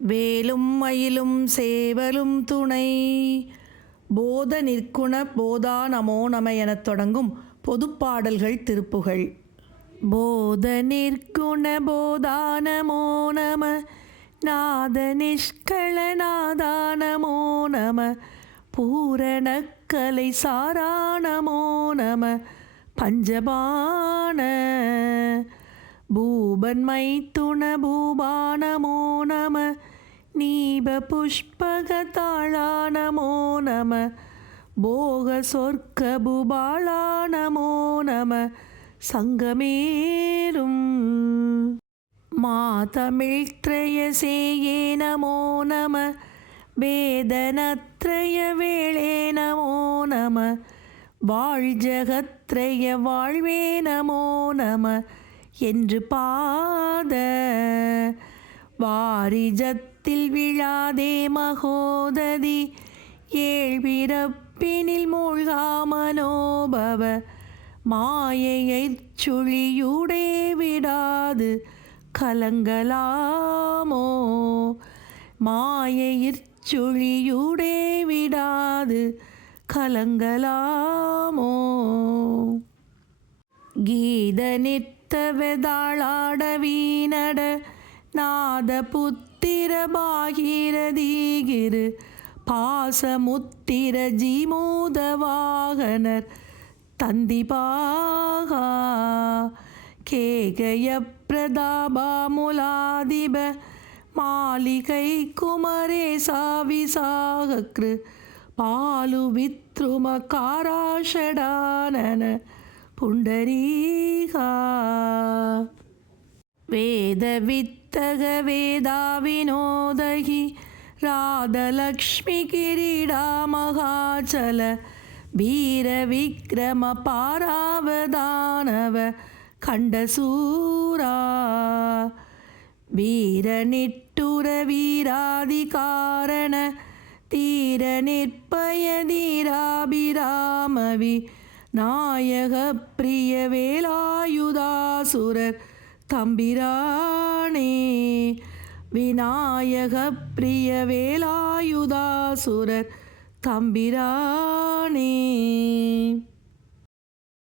வேலும் மயிலும் சேவலும் துணை. போத நிற்குண போதா நமோ நம எனத் தொடங்கும் பொதுப்பாடல்கள் திருப்புகழ். போத நிற்குண போதா நமோ நம, நாத நிஷ்கள நாதா நமோ நம, பூரணக்கலை சாரா நமோ நம, பஞ்சபாண பூபன்மைத்துண பூபா நமோ நம, நீப புஷ்பகதாளா நமோ நம, போக சொர்க்க பூபாளா நமோ நம, சங்கமேரும் மாதமிழ்த்ரயசேயே நமோ நம, வேதனத்ரய வேளே நமோ நம, வாழ்ஜகத்ரய வாழ்வே நமோ நம என்று பாத வாரிஜத்தில் விழாதே மகோததி, ஏழ்பிறப்பினில் மூழ்கா மனோபவ, மாயையைச் சுழியூடே விடாது கலங்கலாமோ, மாயையிற் சுழியூடே விடாது கலங்கலாமோ. கீத நித்தவதாளாட வீணட நாத புத்திர பாகீரதீகிரு, பாசமுத்திர ஜீமோத வாகனர் தந்திபாகா, கேகய பிரதாபாமுலாதிப மாளிகை குமரேசா விசாகக்ரு, பாலு வித்ரும காராஷடானன புண்டரீகா. வேத வித்தக வேதா வினோதகி, ராதலக்ஷ்மி கிரீடா மகாச்சல, வீர விக்ரம பாராவதானவ கண்டசூரா, வீர நிட்டுர வீராதிகாரண, தீர நிற்பய தீராபிராமவி, நாயக பிரிய வேலாயுதாசுரர் தம்பிரானே, விநாயக பிரிய வேலாயுதாசுரர் தம்பிரானே.